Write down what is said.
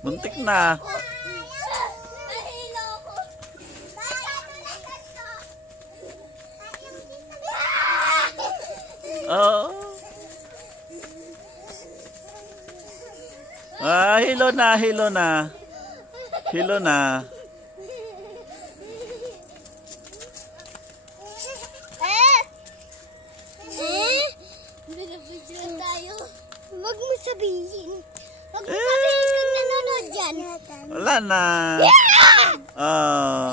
Muntik na. Oh. Hilo na, hilo na. Hilo na. Binabidyoan tayo. Huwag mo sabihin. Huwag mo sabihin kung nanonood dyan. Wala na. Oh.